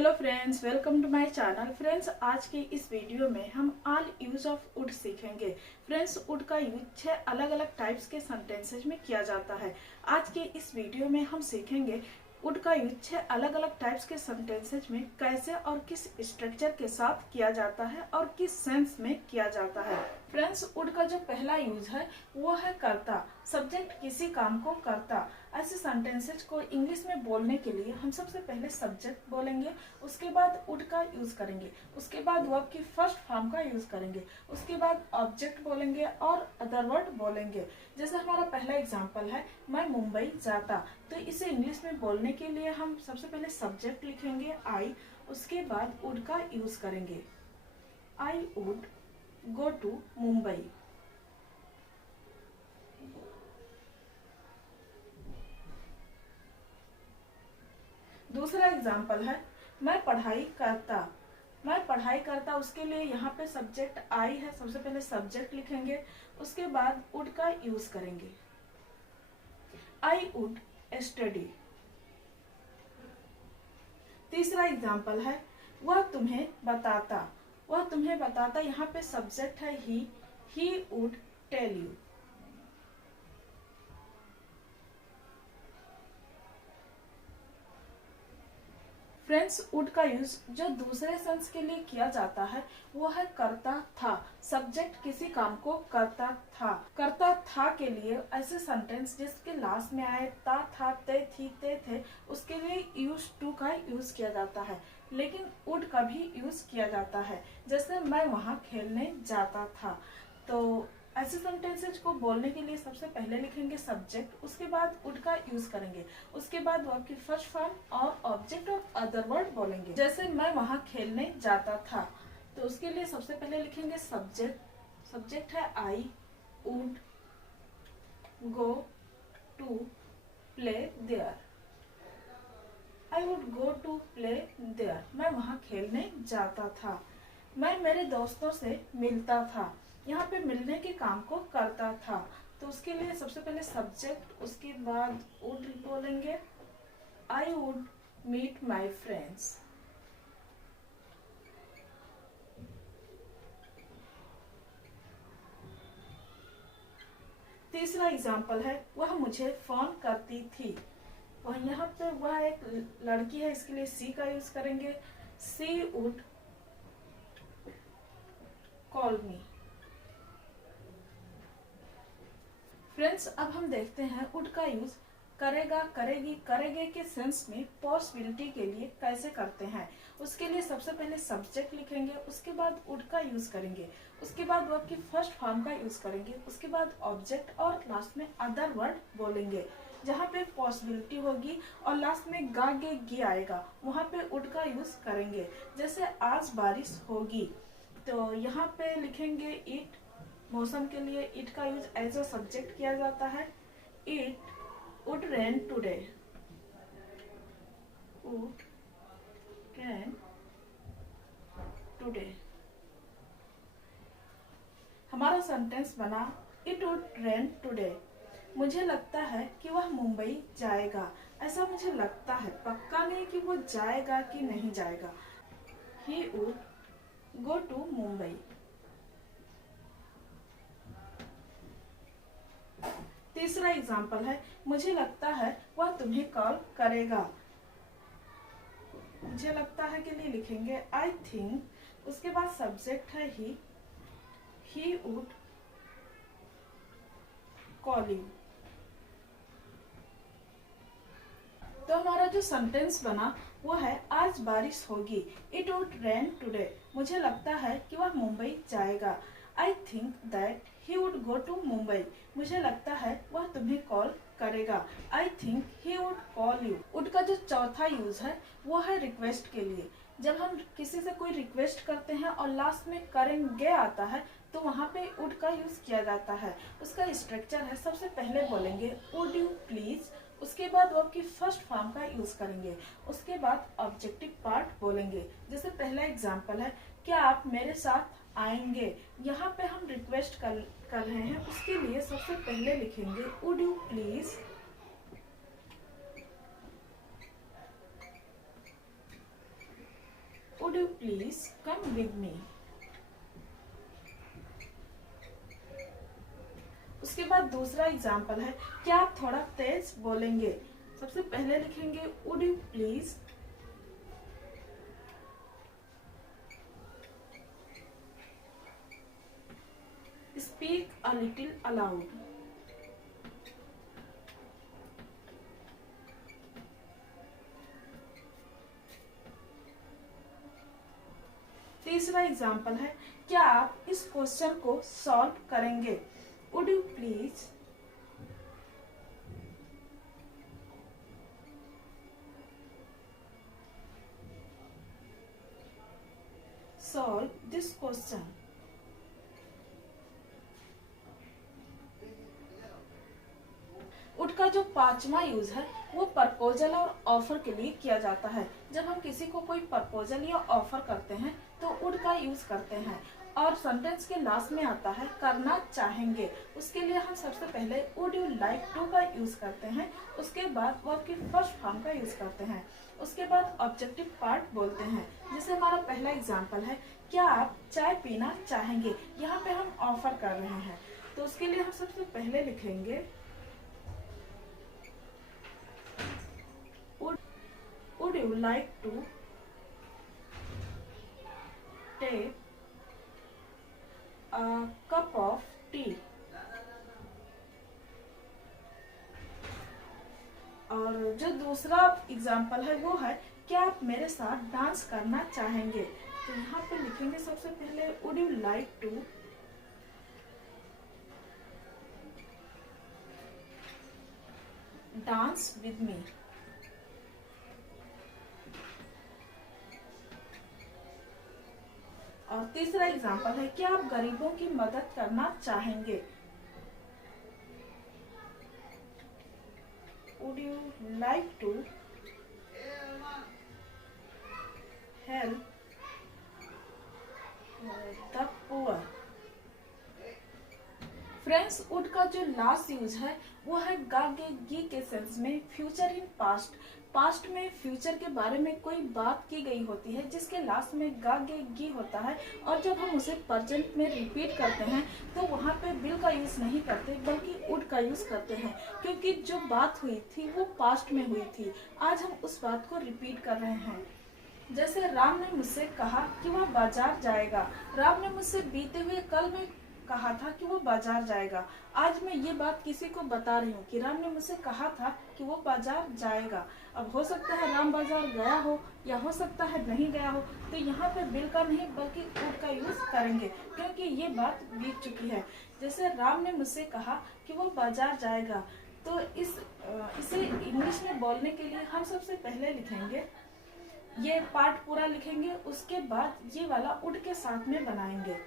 Hello friends, welcome to my channel. Friends, आज की इस वीडियो में हम ऑल यूज ऑफ वुड सीखेंगे। फ्रेंड्स, वुड का यूज 6 अलग अलग टाइप्स के सेंटेंसेज में किया जाता है। आज के इस वीडियो में हम सीखेंगे वुड का यूज 6 अलग अलग टाइप्स के सेंटेंसेज में कैसे और किस स्ट्रक्चर के साथ किया जाता है और किस सेंस में किया जाता है। फ्रेंड्स, वुड का जो पहला यूज है वो है करता। सब्जेक्ट किसी काम को करता। ऐसे सेंटेंसेज को इंग्लिश में बोलने के लिए हम सबसे पहले सब्जेक्ट बोलेंगे, उसके बाद वुड का यूज करेंगे, उसके बाद वर्ब की फर्स्ट फॉर्म का यूज करेंगे, उसके बाद ऑब्जेक्ट बोलेंगे और अदर वर्ड बोलेंगे। जैसे हमारा पहला एग्जांपल है, मैं मुंबई जाता, तो इसे इंग्लिश में बोलने के लिए हम सबसे पहले सब्जेक्ट लिखेंगे आई, उसके बाद वुड का यूज करेंगे। I would go to Mumbai. दूसरा एग्जाम्पल है, मैं पढ़ाई करता। मैं पढ़ाई करता, उसके लिए यहाँ पे सब्जेक्ट आई है, सबसे पहले सब्जेक्ट लिखेंगे, उसके बाद वुड का यूज करेंगे। I would study. तीसरा एग्जाम्पल है, वह तुम्हें बताता। वह तुम्हें बताता, यहाँ पे सब्जेक्ट है ही would tell you. Friends, would का यूज जो दूसरे सेंस के लिए किया जाता है वो है करता था। सब्जेक्ट किसी काम को करता था। करता था के लिए ऐसे सेंटेंस जिसके लास्ट में आए ता, था, ते, थी, ते, थे, उसके लिए यूज टू का यूज किया जाता है। लेकिन वुड का भी यूज किया जाता है। जैसे मैं वहाँ खेलने जाता था। तो ऐसे सेंटेंसेज को बोलने के लिए सबसे पहले लिखेंगे सब्जेक्ट, उसके बाद वुड का यूज करेंगे, उसके बाद वर्ब की फर्स्ट फॉर्म और ऑब्जेक्ट और अदर वर्ड बोलेंगे। जैसे मैं वहां खेलने जाता था, तो उसके लिए सबसे पहले लिखेंगे सब्जेक्ट। सब्जेक्ट है I would go to play there. I would go to play there. मैं वहां खेलने जाता था। मैं मेरे दोस्तों से मिलता था। यहाँ पे मिलने के काम को करता था, तो उसके लिए सबसे पहले सब्जेक्ट, उसके बाद वुड बोलेंगे। I would meet my friends. तीसरा एग्जाम्पल है, वह मुझे फोन करती थी। वह यहाँ पे वह एक लड़की है, इसके लिए सी का यूज करेंगे। सी वुड कॉल मी। फ्रेंड्स, अब हम देखते हैं वुड का यूज करेगा, करेगी, करेगे के सेंस में पॉसिबिलिटी के लिए कैसे करते हैं। उसके लिए सबसे पहले सब्जेक्ट लिखेंगे, उसके बाद वुड का यूज करेंगे, उसके बाद वर्ब की फर्स्ट फॉर्म का यूज करेंगे, उसके बाद ऑब्जेक्ट और लास्ट में अदर वर्ड बोलेंगे। जहाँ पे पॉसिबिलिटी होगी और लास्ट में गा गे गी आएगा, वहाँ पे वुड का यूज करेंगे। जैसे आज बारिश होगी, तो यहाँ पे लिखेंगे इट। मौसम के लिए इट का यूज एज अ सब्जेक्ट किया जाता है। It would rain today. Would rain today. हमारा सेंटेंस बना, इट वुड रेन टुडे। मुझे लगता है कि वह मुंबई जाएगा। ऐसा मुझे लगता है, पक्का नहीं कि वो जाएगा कि नहीं जाएगा। He would go to Mumbai. तीसरा एग्जाम्पल है, मुझे लगता है वह तुम्हें कॉल करेगा। मुझे लगता है के लिए लिखेंगे आई थिंक, उसके बाद सब्जेक्ट है ही वुड कॉल यू। तो हमारा जो सेंटेंस बना वो है, आज बारिश होगी। It would rain today. मुझे लगता है कि वह मुंबई जाएगा। I think that he would go to Mumbai. मुझे लगता है वह तुम्हें कॉल करेगा। I think he would call you. Would का जो चौथा यूज है वो है रिक्वेस्ट के लिए। जब हम किसी से कोई रिक्वेस्ट करते हैं और लास्ट में करेंगे आता है, तो वहाँ पे वुड का यूज किया जाता है। उसका स्ट्रक्चर है, सबसे पहले बोलेंगे वुड यू प्लीज, उसके बाद वर्ब की फर्स्ट फॉर्म का यूज करेंगे, उसके बाद ऑब्जेक्टिव पार्ट बोलेंगे। जैसे पहला एग्जांपल है, क्या आप मेरे साथ आएंगे। यहाँ पे हम रिक्वेस्ट कर रहे हैं, उसके लिए सबसे पहले लिखेंगे would you please. Would you please come with me. उसके बाद दूसरा एग्जाम्पल है, क्या आप थोड़ा तेज बोलेंगे। सबसे पहले लिखेंगे would you please speak a little allowed. तीसरा एग्जाम्पल है, क्या आप इस क्वेश्चन को सॉल्व करेंगे। Would you please solve this question. Would का जो पांचवा यूज है वो प्रपोजल और ऑफर के लिए किया जाता है। जब हम किसी को कोई प्रपोजल या ऑफर करते हैं तो वुड का यूज करते हैं और सेंटेंस के लास्ट में आता है करना चाहेंगे। उसके लिए हम सबसे पहले वुड यू लाइक टू का यूज करते हैं, उसके बाद वर्ब की फर्स्ट फॉर्म का यूज करते हैं, उसके बाद ऑब्जेक्टिव पार्ट बोलते हैं। जैसे हमारा पहला एग्जाम्पल है, क्या आप चाय पीना चाहेंगे। यहाँ पे हम ऑफर कर रहे हैं तो उसके लिए हम सबसे पहले लिखेंगे would you like to take a cup of tea। और जो दूसरा एग्जाम्पल है वो है, क्या आप मेरे साथ डांस करना चाहेंगे। तो यहाँ पे लिखेंगे सबसे पहले would you like to dance with me. और तीसरा एग्जाम्पल है, क्या आप गरीबों की मदद करना चाहेंगे। Would you like to help the poor. Friends, would का जो लास्ट यूज है वो है गा गे गी के सेंस में फ्यूचर इन पास्ट। पास्ट में फ्यूचर के बारे में कोई बात की गई होती है जिसके लास्ट में गा गे गी होता है, और जब हम उसे प्रेजेंट में रिपीट करते हैं तो वहाँ पे विल का यूज नहीं करते बल्कि वुड का यूज करते हैं, क्योंकि जो बात हुई थी वो पास्ट में हुई थी। आज हम उस बात को रिपीट कर रहे हैं। जैसे राम ने मुझसे कहा कि वह बाजार जाएगा। राम ने मुझसे बीते हुए कल में कहा था कि वो बाजार जाएगा। आज मैं ये बात किसी को बता रही हूँ कि राम ने मुझसे कहा था कि वो बाजार जाएगा। अब हो सकता है राम बाजार गया हो या हो सकता है नहीं गया हो, तो यहाँ पे विल का नहीं बल्कि वुड का यूज करेंगे क्योंकि ये बात बीत चुकी है। जैसे राम ने मुझसे कहा कि वो बाजार जाएगा, तो इसे इंग्लिश में बोलने के लिए हम सबसे पहले लिखेंगे, ये पार्ट पूरा लिखेंगे, उसके बाद ये वाला वुड के साथ में बनाएंगे।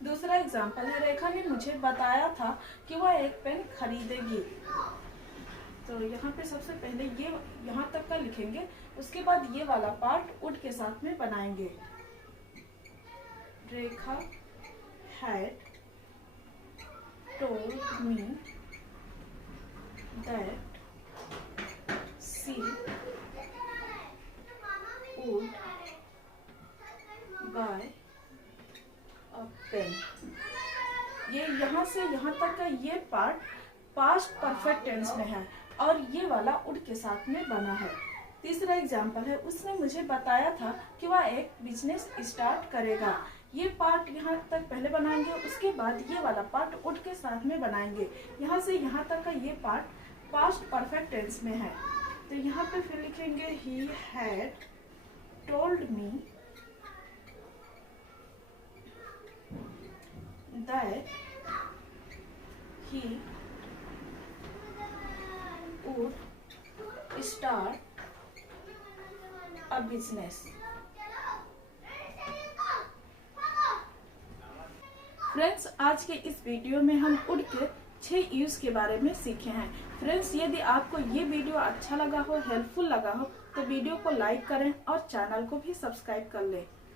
दूसरा एग्जाम्पल है, रेखा ने मुझे बताया था कि वह एक पेन खरीदेगी। तो यहाँ पे सबसे पहले ये यहाँ तक का लिखेंगे, उसके बाद ये वाला पार्ट वुड के साथ में बनाएंगे। रेखा had told me that she would buy a pen। ये यहाँ से यहाँ तक का ये पार्ट पास्ट परफेक्ट टेंस में है और ये वाला वुड के साथ में बना है। तीसरा एग्जाम्पल है, उसने मुझे बताया था कि वह एक बिजनेस स्टार्ट करेगा। ये पार्ट यहाँ तक पहले बनाएंगे, उसके बाद ये वाला पार्ट वुड के साथ में बनाएंगे। यहाँ से यहाँ तक का ये पार्ट पास्ट परफेक्ट टेंस में है। तो यहाँ पे फिर लिखेंगे he had told me that he would start a business। Friends, आज के इस वीडियो में हम वुड के 6 यूज के बारे में सीखे हैं। फ्रेंड्स, यदि आपको ये वीडियो अच्छा लगा हो, हेल्पफुल लगा हो, तो वीडियो को लाइक करें और चैनल को भी सब्सक्राइब कर लें।